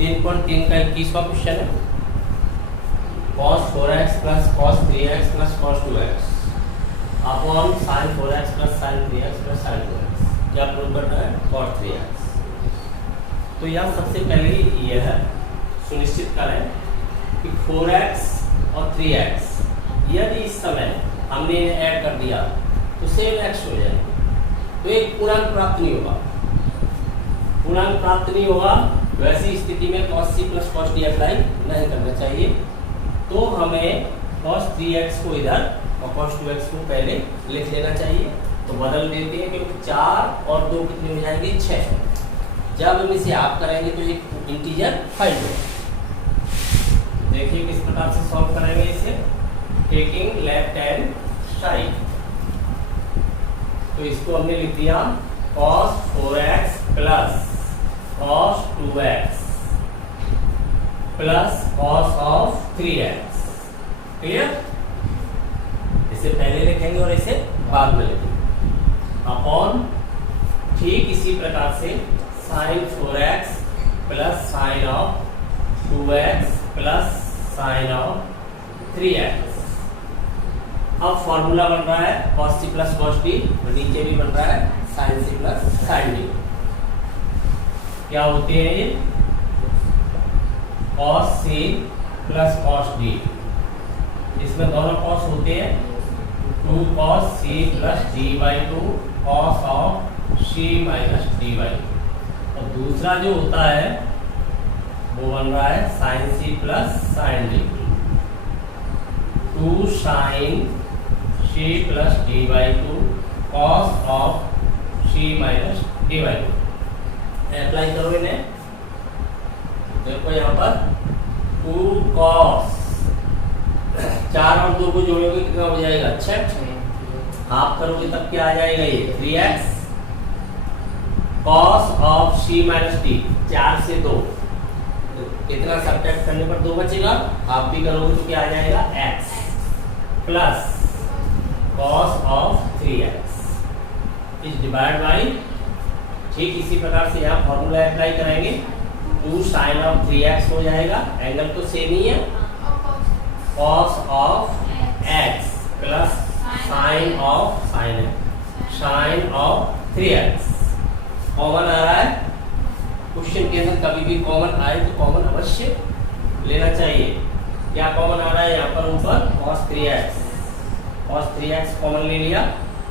3.3 का 21वां क्वेश्चन है। cos 4x plus cos 3x plus cos 2x upon sin 4x plus sin 3x plus sin 2x क्या prove करना है? cos 3x। तो यहाँ सबसे पहले यह सुनिश्चित करें कि 4x और 3x यदि इस समय हमने ऐड कर दिया तो सेम x हो जाएगा, तो एक पूर्णांक प्राप्त नहीं होगा। पूर्णांक प्राप्त नहीं होगा, वैसी स्थिति में cos c plus cos d apply नहीं करना चाहिए। तो हमें cos 3x को इधर और cos 2x को पहले लिख लेना चाहिए। तो बदल देते हैं, क्योंकि 4 और 2 कितनी हो जाएगी? 6। जब हम इसे आप करेंगे तो एक इंटीजर फाइंड होगा। देखिए किस प्रकार से सॉल्व करेंगे इसे। टेकिंग लेफ्ट हैंड साइड, तो इसको हमने लिख दिया cos 4x plus cos 2x plus cos of 3x। Clear? इसे पहले लिखेंगे और इसे बाद में लिखेंगे। अपॉन ठीक इसी प्रकार से sin 4x plus sin of 2x plus sin of 3x। अब फॉर्मूला बन रहा है cos c plus cos d, और नीचे भी बन रहा है sin c plus sin d। क्या होते हैं ये? cos c plus cos d, इसमें दोनों cos होते हैं। 2 cos c plus d by 2 cos of c minus d by 2। और दूसरा जो होता है वो बन रहा है sin c plus sin d। 2 sin c plus d by 2 cos of c minus d by 2। Apply करो इन्हें। देखो यहाँ पर 2 cos 4 और 2 को जोड़ोगे कितना हो जाएगा? 6। हाफ करोगे तब क्या आ जाएगा? ये 3x cos of c minus d। 4 से 2 कितना सब्ट्रैक्ट करने पर 2 बचेगा? हाफ भी करोगे तो क्या आ जाएगा? x plus cos of 3x is divide by. ठीक इसी प्रकार से यहाँ फॉर्मूला अप्लाई करेंगे। 2 sin ऑफ 3x हो जाएगा, एंगल तो सेम ही है। cos of x plus sin of sin of 3x। Common आ रहा है क्वेश्चन के अंदर, कभी भी कॉमन आए तो कॉमन अवश्य लेना चाहिए। क्या कॉमन आ रहा है यहाँ पर? ऊपर cos 3x कॉमन ले लिया,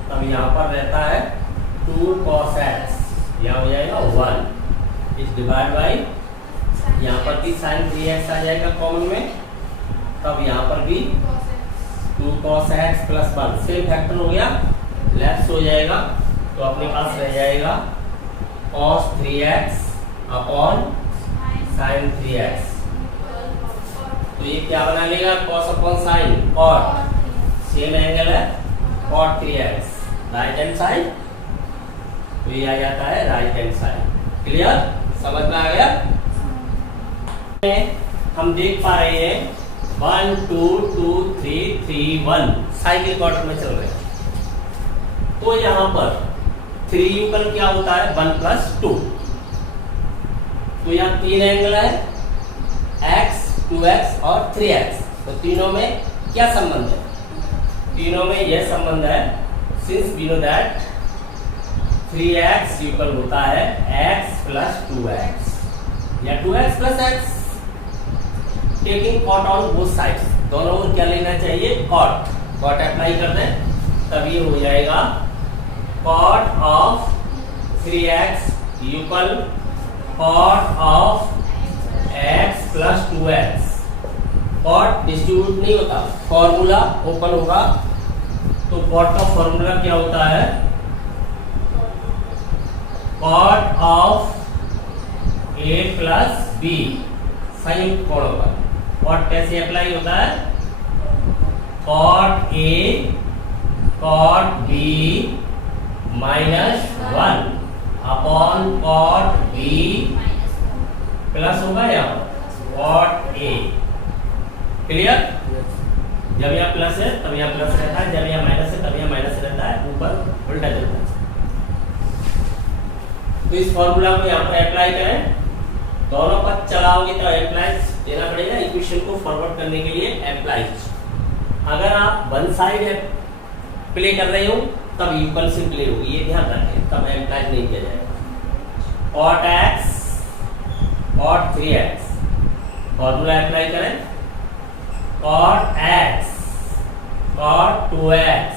तब यहाँ पर रहता है 2 cos x, यहाँ हो जाएगा 1 इस डिवाइड बाई। यहाँ पर भी sin 3x आ जाएगा कॉमन में, तब यहाँ पर भी 2 cos x plus 1 same factor हो गया, लेफ्ट हो जाएगा। तो अपने पास रह जाएगा cos 3x upon sin 3x। तो ये क्या बना लेगा? cos upon sin, cot, same angle है cot 3x, right hand side. तो ये आ जाता है राइट हैंड साइड। क्लियर? समझ में आ गया? हम देख पा रहे हैं 1 2 2 3 3 1 साइकिल क्वार्टर में चल रहे हैं। तो यहाँ पर 3 युगल क्या होता है? 1 प्लस 2। तो यहाँ 3 एंगल है, x 2x और 3x। तो तीनों में क्या संबंध है? तीनों में यह संबंध है, since we know that 3x equal होता है x प्लस 2x या 2x plus x। Taking cot on both sides, दोनों ओर क्या लेना चाहिए? कॉट। कॉट अप्लाई कर दें, तब ये हो जाएगा cot of 3x equal cot of x plus 2x। Cot distribute नहीं होता, फॉर्मूला ओपन होगा। तो कॉट का फॉर्मूला क्या होता है? Cot of a plus b संयुक्त कोणों पर। कॉट कैसे अप्लाई होता है? Cot a cot b minus 1 upon cot b plus होगा यहाँ कॉट a। क्लियर? जब यहाँ प्लस है तब यहाँ प्लस रहता है, जब यहाँ माइनस है तब यहाँ माइनस रहता है, ऊपर उल्टा चलता है। तो इस फॉर्मूला को यहाँ पर अप्लाई करें, दोनों का चलाओगे तो एम्प्लाइज देना पड़ेगा, इक्वेशन को फॉरवर्ड करने के लिए एम्प्लाइज। अगर आप वन साइड प्ले कर रहे हो तब यूकल से प्ले होगी, ये ध्यान रखें, तब एम्प्लाइज नहीं किया जाएगा। Cot x cot 3x formula apply करें, cot x cot 2x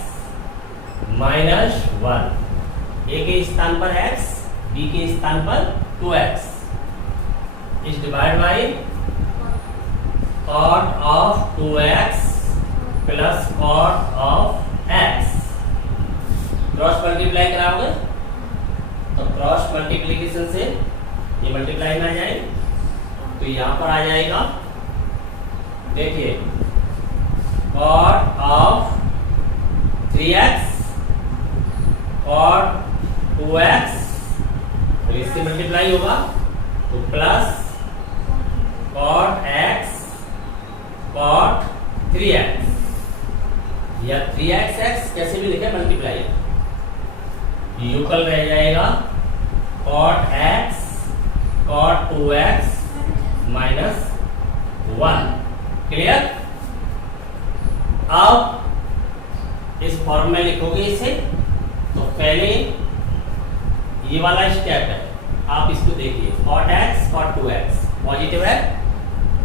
minus 1, a के स्थान पर x, बी के स्थान पर 2x is divide by cot of 2x plus cot of x। Cross multiply कराओगे तो क्रॉस मल्टीप्लीकेशन से ये मल्टीप्लाई में आ जाए तो यहां पर आ जाएगा, देखिए cot of 3x cot 2x, तो इससे मल्टीप्लाई होगा तो plus cot x cot 3x, या 3x कैसे भी लिखे मल्टीप्लाई, यूकल रह जाएगा cot x cot 2x minus 1। Clear? अब इस फॉर्म में लिखोगे इसे, तो पहले ये वाला स्टेप है, आप इसको देखिए, cot x cot 2x positive है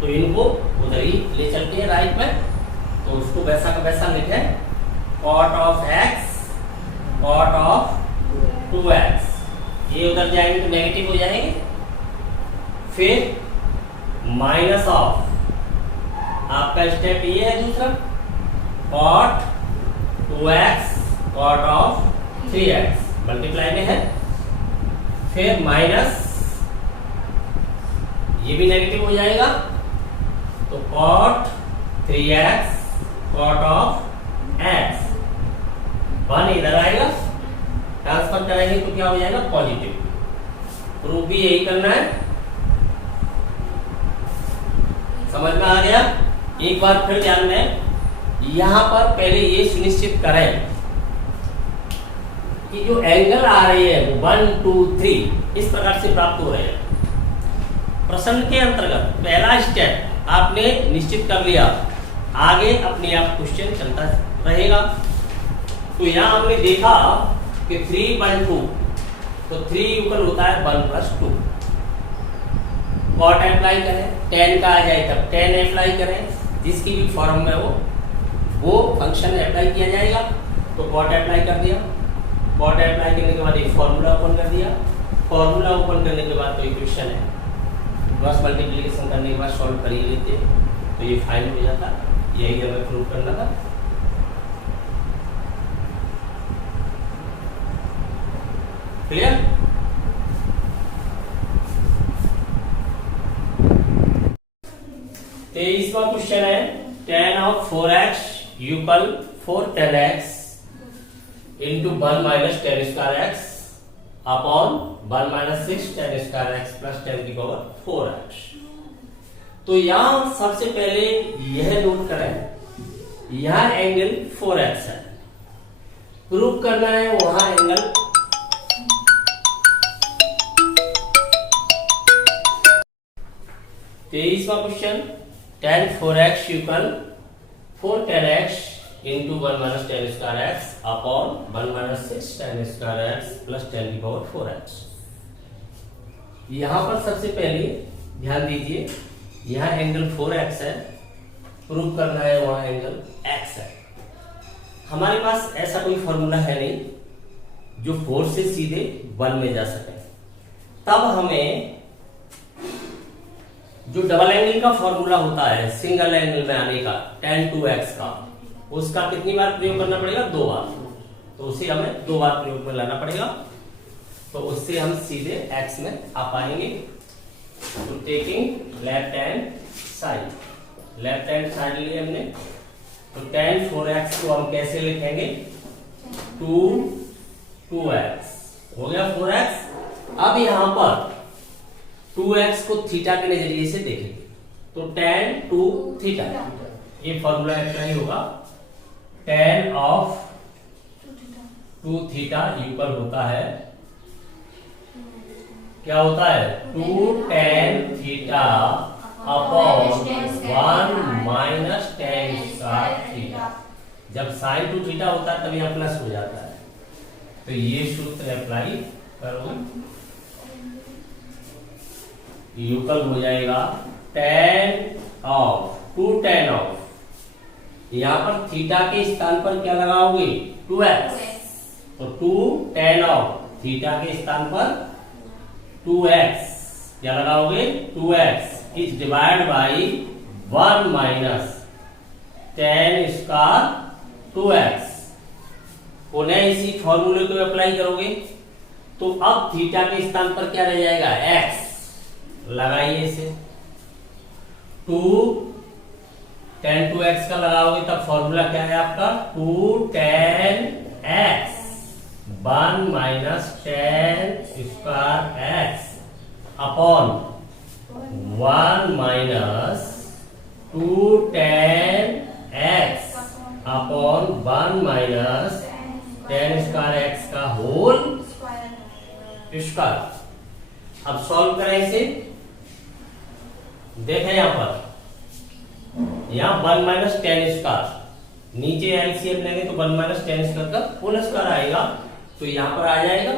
तो इनको उधर ही ले चलते हैं राइट में, तो उसको वैसा का वैसा लिखे, cot of x cot of 2x, ये उधर जाएंगे तो नेगेटिव हो जाएंगे, फिर माइनस ऑफ, आपका स्टेप ये है दूसरा, cot 2x cot of 3x multiply में है, फिर माइनस, ये भी नेगेटिव हो जाएगा तो cot 3x cot of x, 1 इधर आएगा, ट्रांसफर करेंगे तो क्या हो जाएगा पॉजिटिव। प्रूफ भी यही करना है, समझ में आ गया? एक बार फिर ध्यान में, यहां पर पहले ये सुनिश्चित करें कि जो एंगल आ रहे हैं वो 1 2 3 इस प्रकार से प्राप्त हो रहे हैं। प्रश्न के अंतर्गत पहला स्टेप आपने निश्चित कर लिया, आगे अपने आप क्वेश्चन चलता रहेगा। तो यहाँ हमने देखा कि 3 1 2, तो 3 यूकल होता है 1 प्लस 2। कॉट अप्लाई करें, 10 का आ जाए तब 10 अप्लाई करें, जिसकी भी फॉर्म में हो वो फंक्शन अप्लाई किया जाएगा। तो कॉट अप्लाई कर दिया, कॉट अप्लाई करने के बाद एक फॉर्मूला ओपन कर दिया, फॉर्मूला ओपन करने के बाद तो इक्वेशन है, क्रॉस मल्टीप्लिकेशन करने के बाद सॉल्व कर ही लेते तो ये फाइनल हो जाता। यही हमें प्रूव करना था। क्लियर? तेईसवां क्वेश्चन है, tan of 4x equal 4 10x into 1 minus 10 square x upon 1 minus 6 10 square x plus 10 की पावर 4x। तो यहां सबसे पहले यह नोट करें, यहां एंगल 4x है, प्रूव करना है वहां एंगल 23वां question, tan 4x equal 4 10x into 1 minus 10 square x upon 1 minus 6 10 square x plus 10 की पावर 4x। यहां पर सबसे पहले ध्यान दीजिए, यहां एंगल 4x है, प्रूव करना है वहां एंगल x है। हमारे पास ऐसा कोई फॉर्मूला है नहीं जो 4 से सीधे 1 में जा सके, तब हमें जो डबल एंगल का फॉर्मूला होता है सिंगल एंगल में आने का tan 2x का, उसका कितनी बार प्रयोग करना पड़ेगा? 2 बार। तो उसे हमें 2 बार प्रयोग में लाना पड़ेगा, तो उससे हम सीधे x में आ पाएंगे। तो taking left hand side, left hand side लिए हमने, तो tan 4x को हम कैसे लिखेंगे? 2x हो गया 4x। अब यहां पर 2x को थीटा के नजरिए से देखेंगे, तो tan 2 थीटा, ये फॉर्मूला अप्लाई होगा, tan ऑफ 2 थीटा इक्वल होता है, क्या होता है? 2 tan theta theta upon 1 minus ten square theta. जब साइन टू थीटा होता है तब यह प्लस हो जाता है, तो ये सूत्र अप्लाई करो, यूकल हो जाएगा tan ऑफ 2 tan ऑफ, यहां पर थीटा के स्थान पर क्या लगाओगे 2x, तो 2 tan ऑफ थीटा के स्थान पर 2x क्या लगाओगे 2x is divide by 1 minus tan square 2x। पुनः इसी फॉर्मूले को अप्लाई करोगे तो अब थीटा के स्थान पर क्या रह जाएगा x, लगाइए इसे 2 tan 2x का लगाओगे तब फॉर्मूला क्या है आपका 2 tan x 1 minus tan square x upon 1 minus 2 tan x upon 1 minus tan square x का होल स्क्वायर। अब सॉल्व करें इसे, देखें यहां पर, यहां 1 माइनस टेन स्क्वायर, नीचे एलसीएम लेंगे तो 1 माइनस टेन स्क्वायर का होल स्क्वायर आएगा, तो यहां पर आ जाएगा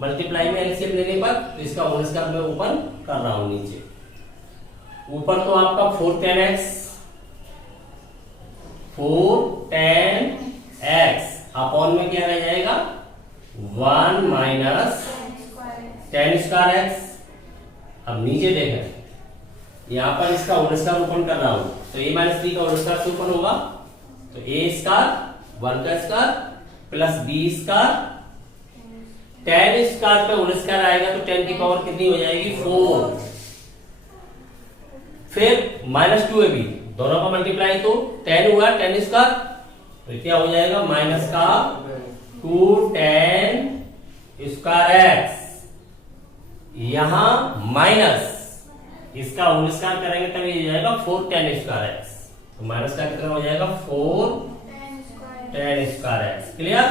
मल्टीप्लाई में एलसीएम लेने पर, तो इसका होल स्क्वायर मैं ओपन कर रहा हूं नीचे, ऊपर तो आपका 4 tan x अपॉन में क्या रह जाएगा 1 माइनस टेन स्क्वायर x। अब नीचे देखें, यहां पर इसका होल स्क्वायर ओपन कर रहा हूं, तो a माइनस 3 का होल स्क्वायर से ओपन होगा, तो a स्क्वायर 1 का square plus b square ten square पे होल स्क्वायर आएगा तो 10 की पावर कितनी हो जाएगी 4, फिर माइनस 2ab दोनों का मल्टीप्लाई तो 10 हुआ 10 स्क्वायर, तो क्या हो जाएगा माइनस का 2 tan स्क्वायर x, यहां माइनस इसका होल स्क्वायर करेंगे तब ये हो जाएगा 4 tan स्क्वायर x, तो माइनस का कितना हो जाएगा 4 tan square x। Clear?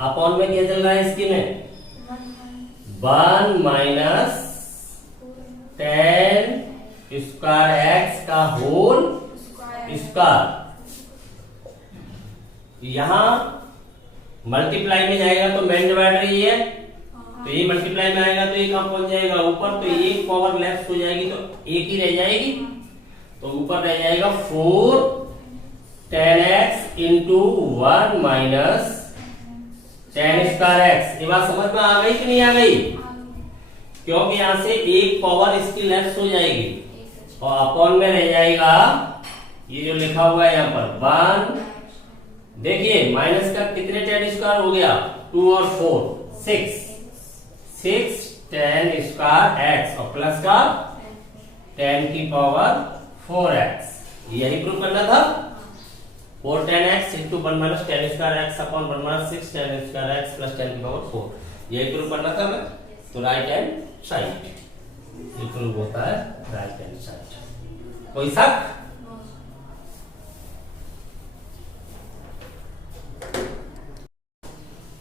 Upon में क्या चल रहा है इसकी में 1 माइनस tan स्क्वायर x का होल स्क्वायर, यहां मल्टीप्लाई में जाएगा तो मेन डिवाइडर ही है, तो ये मल्टीप्लाई में आएगा तो ये कहां पहुंच जाएगा ऊपर, तो ये पावर लेफ्ट हो जाएगी तो एक ही रह जाएगी, तो ऊपर रह जाएगा 4 tan x into 1 minus tan square x। ये बात समझ में आ गई कि नहीं आ गई? क्योंकि यहां से एक पावर इसकी लेफ्ट हो जाएगी और अपॉन में रह जाएगा ये जो लिखा हुआ है यहाँ पर 1, देखिए माइनस का कितने tan स्क्वायर हो गया 2 और 4 6 tan स्क्वायर x और प्लस का tan की पावर 4x, यही प्रूव करना था। 4 tan x into 1 minus tan square x upon 1 minus 6 tan square x plus 10 की पावर 4, यही प्रूव करना था मैं, तो राइट हैंड साइड ये प्रूव होता है राइट हैंड साइड। कोई शक?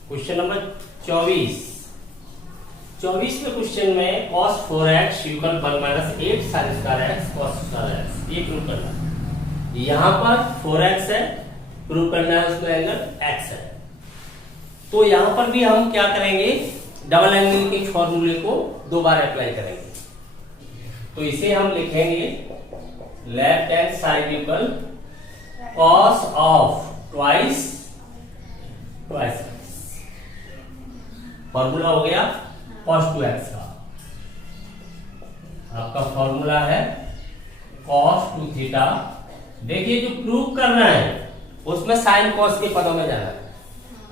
क्वेश्चन नंबर 24वें क्वेश्चन में cos 4x equal 1 minus 8 sin square x cos square x, ये प्रूव करना है। यहां पर 4x है, प्रूव करना है उसमें एंगल x है, तो यहां पर भी हम क्या करेंगे डबल एंगल के फॉर्मूले को दो बार अप्लाई करेंगे, तो इसे हम लिखेंगे left hand side equal cos of twice formula हो गया cos 2x का, आपका फॉर्मूला है cos 2 थीटा। देखिए जो प्रूव करना है उसमें साइन cos के पदों में जाना है,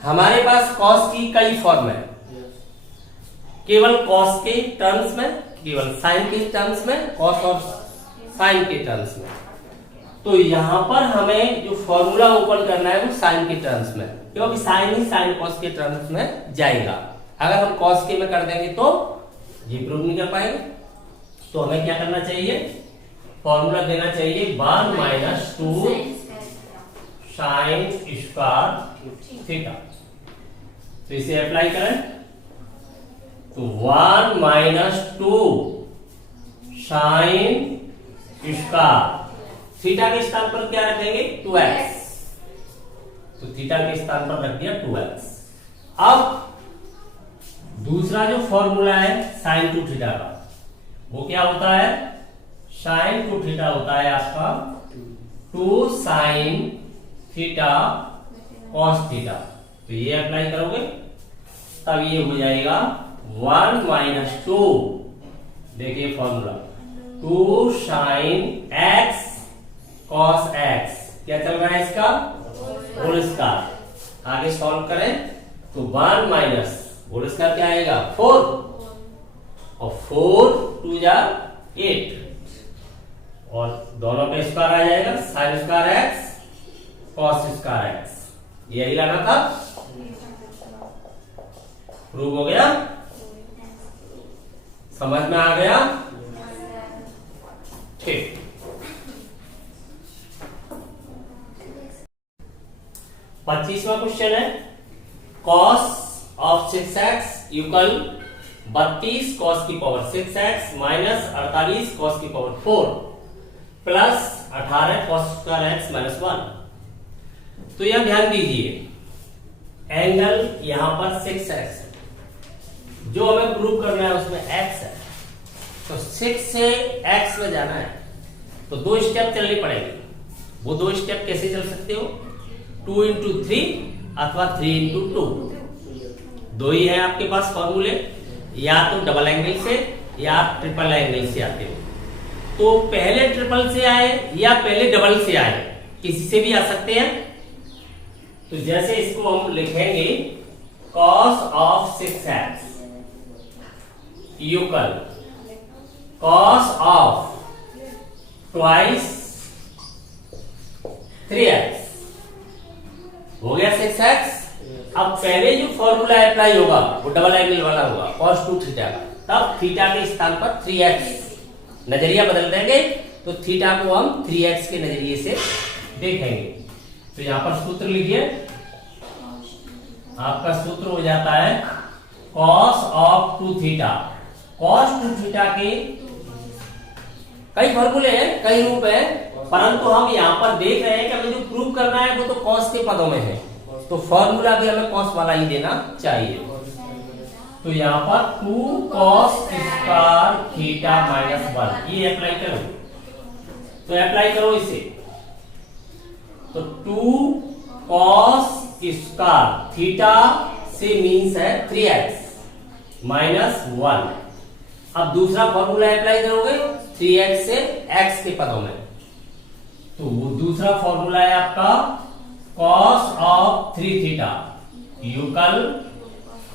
हमारे पास cos की कई फॉर्म है, केवल cos के टर्म्स में, केवल साइन के टर्म्स में, cos और साइन के टर्म्स में, तो यहां पर हमें जो फॉर्मूला ओपन करना है वो साइन के टर्म्स में, क्योंकि साइन ही साइन cos के टर्म्स में जाएगा। अगर हम cos के में कर देंगे तो ये प्रूव नहीं कर पाएंगे, तो हमें क्या करना चाहिए फॉर्मूला देना चाहिए 1 माइनस 2 साइन स्क्वायर थीटा, तो इसे अप्लाई करें तो 1 माइनस 2 साइन स्क्वायर, थीटा के स्थान पर क्या रखेंगे 2x, तो थीटा के स्थान पर रख दिया 2x। अब दूसरा जो फॉर्मूला है साइन टू थीटा का, वो क्या होता है, साइन टू थीटा होता है आपका 2 साइन थीटा कॉस थीटा, तो ये अप्लाई करोगे तब ये हो जाएगा 1 माइनस 2, देखिए formula 2 sine x cos x, क्या चल रहा है इसका होल स्क्वायर, आगे सॉल्व करें तो 1 माइनस होल स्क्वायर क्या आएगा 4, और 4 2 जा 8, और दोनों पे स्क्वायर आ जाएगा sine square x cos square x, यही लाना था, प्रूव हो गया, समझ में आ गया, ठीक। 25वां क्वेश्चन है cos of 6x equal 32 cos की पावर 6x माइनस 48 cos की power 4 plus 18 cos square x minus 1। तो यह ध्यान दीजिए, एंगल यहां पर 6x है, जो हमें प्रूव करना है उसमें x है, तो 6 से x में जाना है तो 2 स्टेप चलने पड़ेंगे। वो 2 स्टेप कैसे चल सकते हो, 2 into 3 अथवा 3 into 2, दो ही है आपके पास फॉर्मूले, या तो डबल एंगल से या ट्रिपल एंगल से आते हो, तो पहले ट्रिपल से आए या पहले डबल से आए, किसी से भी आ सकते हैं। तो जैसे इसको हम लिखेंगे cos of 6x equal cos of twice 3x, हो गया 6x। अब पहले जो फॉर्मूला अप्लाई होगा वो डबल एंगल वाला होगा cos 2 थीटा का, तब थीटा के स्थान पर 3x, नजरिया बदल देंगे तो थीटा को हम 3x के नजरिए से देखेंगे। तो यहां पर सूत्र लिखिए, आपका सूत्र हो जाता है cos of 2 theta, cos 2 theta के कई फॉर्मूले हैं, कई रूप है, परंतु हम यहां पर देख रहे हैं कि हमें जो प्रूव करना है वो तो cos के पदों में है, तो फॉर्मूला भी हमें cos वाला ही देना चाहिए। तो यहां पर 2 cos स्क्वायर थीटा माइनस 1, ये अप्लाई करो, तो अप्लाई करो इसे, तो 2 cos स्क्वायर थीटा से मीन्स है 3x माइनस 1। अब दूसरा फॉर्मूला अप्लाई करोगे 3x से x के पदों में, तो वो दूसरा फॉर्मूला है आपका cos of 3 theta equal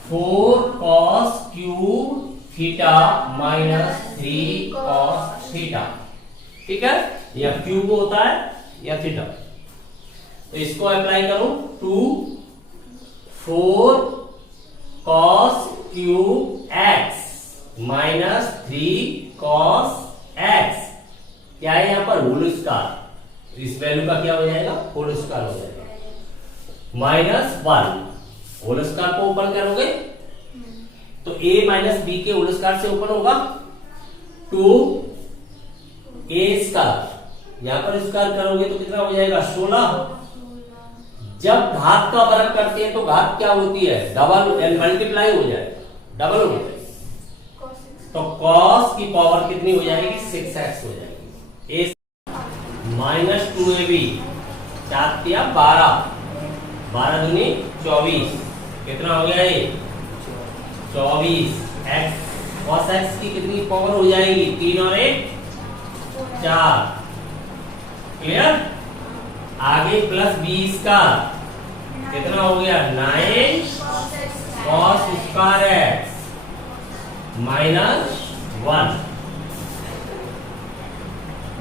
4 cos cube theta minus 3 cos theta, ठीक है, या क्यूब होता है या थीटा, तो इसको अप्लाई करो 2 4 cos cube x minus 3 cos x, क्या है यहां पर होल स्क्वायर, इस वैल्यू का क्या हो जाएगा होल स्क्वायर हो जाएगा, माइनस 1, होल स्क्वायर को ओपन करोगे तो a माइनस बी के होल स्क्वायर से ओपन होगा 2 a स्क्वायर, यहां पर स्क्वायर करोगे तो कितना हो जाएगा 16। जब घात का वर्ग करते हैं तो घात क्या होती है डबल, मल्टीप्लाई हो जाएगा, डबल हो जाएगा, तो cos की पावर कितनी हो जाएगी 6x हो जाएगी, a माइनस 2ab 4 या 12 दूनी 24, कितना हो गया ये 24 x, cos x की कितनी पावर हो जाएगी 3 और 1 4, क्लियर। आगे प्लस 20 का कितना हो गया 9 cos square x minus 1,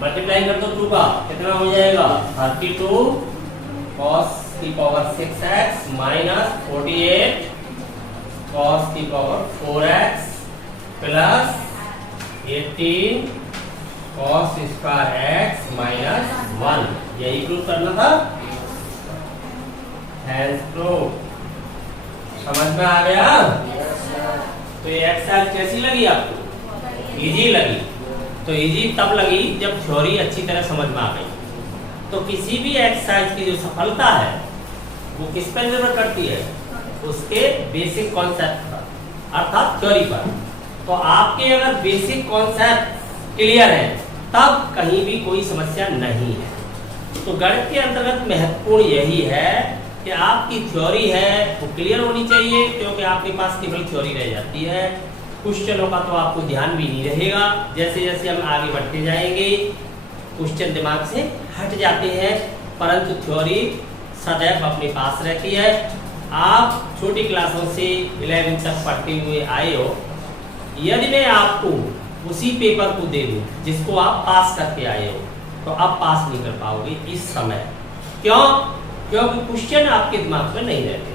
multiply कर दो 2 का कितना हो जाएगा 32 cos की पावर 6x माइनस 48 cos की power 4x plus 18 cos square x minus 1, यही प्रूव करना था। समझ में आ गया? तो ये एक्सरसाइज कैसी लगी आपको? इजी लगी। तो इजी तब लगी जब थ्योरी अच्छी तरह समझ में आ गई। तो किसी भी एक्सरसाइज की जो सफलता है वो किस पर निर्भर करती है, उसके बेसिक कॉन्सेप्ट पर, अर्थात थ्योरी पर। तो आपके अगर बेसिक कॉन्सेप्ट क्लियर है तब कहीं भी कोई समस्या नहीं है। तो गणित के अंतर्गत महत्वपूर्ण यही है कि आपकी थ्योरी है वो क्लियर होनी चाहिए, क्योंकि आपके पास केवल थ्योरी रह जाती है, क्वेश्चनों का तो आपको ध्यान भी नहीं रहेगा। जैसे जैसे हम आगे बढ़ते जाएंगे क्वेश्चन दिमाग से हट जाते हैं, परंतु थ्योरी सदैव अपने पास रहती है। आप छोटी क्लासों से 11 तक पढ़ते हुए आए हो, यदि मैं आपको उसी पेपर को दे दूं जिसको आप पास करके आए हो, तो आप पास नहीं कर पाओगे इस समय। क्यों? क्योंकि क्वेश्चन आपके दिमाग में नहीं रहते,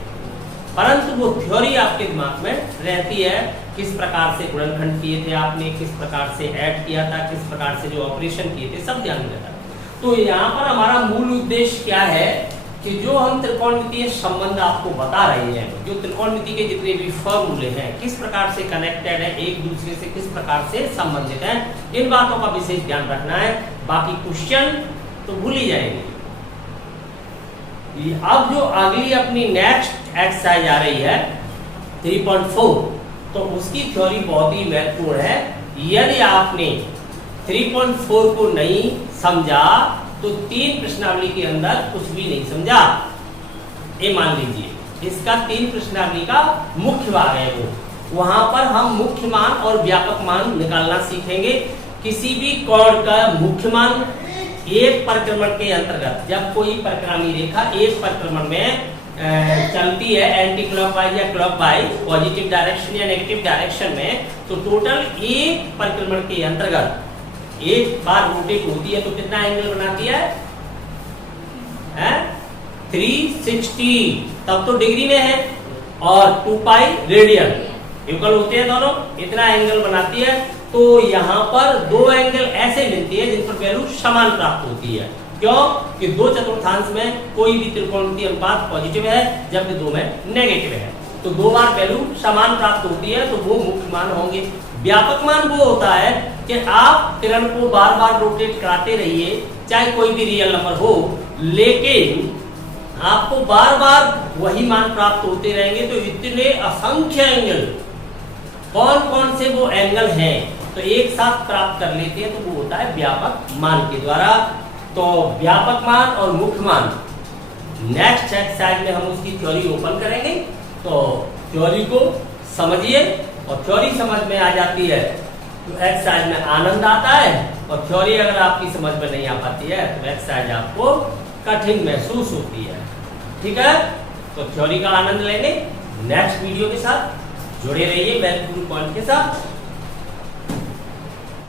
परंतु वो थ्योरी आपके दिमाग में रहती है। किस प्रकार से गुणनखंड किए थे आपने, किस प्रकार से ऐड किया था, किस प्रकार से जो ऑपरेशन किए थे, सब ध्यान में रहता है। तो यहाँ पर हमारा मूल उद्देश्य क्या है कि जो हम त्रिकोणमितीय संबंध आपको बता रहे हैं, जो त्रिकोणमिति के जितने भी फॉर्मूले हैं किस प्रकार से कनेक्टेड है, एक दूसरे से किस प्रकार से संबंधित है, इन बातों का विशेष ध्यान रखना है। बाकी क्वेश्चन तो भूल ही जाएंगे। अब जो अगली अपनी नेक्स्ट एक्सरसाइज आ रही है 3.4, तो उसकी थ्योरी बहुत ही महत्वपूर्ण है। यदि आपने 3.4 को नहीं समझा तो 3 प्रश्नावली के अंदर कुछ भी नहीं समझा। ये मान लीजिए इसका 3 प्रश्नावली का मुख्य भाग है वो, वहां पर हम मुख्य मान और व्यापक मान निकालना सीखेंगे। किसी भी कोण का मुख्य मान एक परिक्रमण के अंतर्गत, जब कोई परिक्रामी रेखा एक परिक्रमण में चलती है एंटी क्लॉकवाइज या क्लॉकवाइज, पॉजिटिव डायरेक्शन या नेगेटिव डायरेक्शन में, तो टोटल एक परिक्रमण के अंतर्गत एक बार रोटेट होती है तो कितना एंगल बनाती है? 360, तब तो डिग्री में है, और 2 पाई रेडियन, इक्वल होते हैं दोनों, इतना एंगल बनाती है। तो यहाँ पर 2 एंगल ऐसे मिलती है जिन पर वैल्यू समान प्राप्त होती है। क्यों? कि 2 चतुर्थांश में कोई भी त्रिकोणमितीय अनुपात पॉजिटिव है, जबकि 2 में नेगेटिव है, तो 2 बार वैल्यू समान प्राप्त होती है, तो वो मुख्य मान होंगे। व्यापक मान वो होता है कि आप किरण को बार बार रोटेट कराते रहिए, चाहे कोई भी रियल नंबर हो, लेकिन आपको बार बार वही मान प्राप्त होते रहेंगे। तो इतने असंख्य एंगल, कौन कौन से वो एंगल हैं, तो एक साथ प्राप्त कर लेते हैं, तो वो होता है व्यापक मान के द्वारा। तो व्यापक मान और मुख्य मान नेक्स्ट एक्सरसाइज में हम उसकी थ्योरी ओपन करेंगे। तो थ्योरी को समझिए, और थ्योरी समझ में आ जाती है तो एक्सरसाइज में आनंद आता है, और थ्योरी अगर आपकी समझ में नहीं आ पाती है तो एक्सरसाइज आपको कठिन महसूस होती है। ठीक है, तो थ्योरी का आनंद लेंगे। नेक्स्ट वीडियो के साथ जुड़े रहिए महत्वपूर्ण पॉइंट के साथ।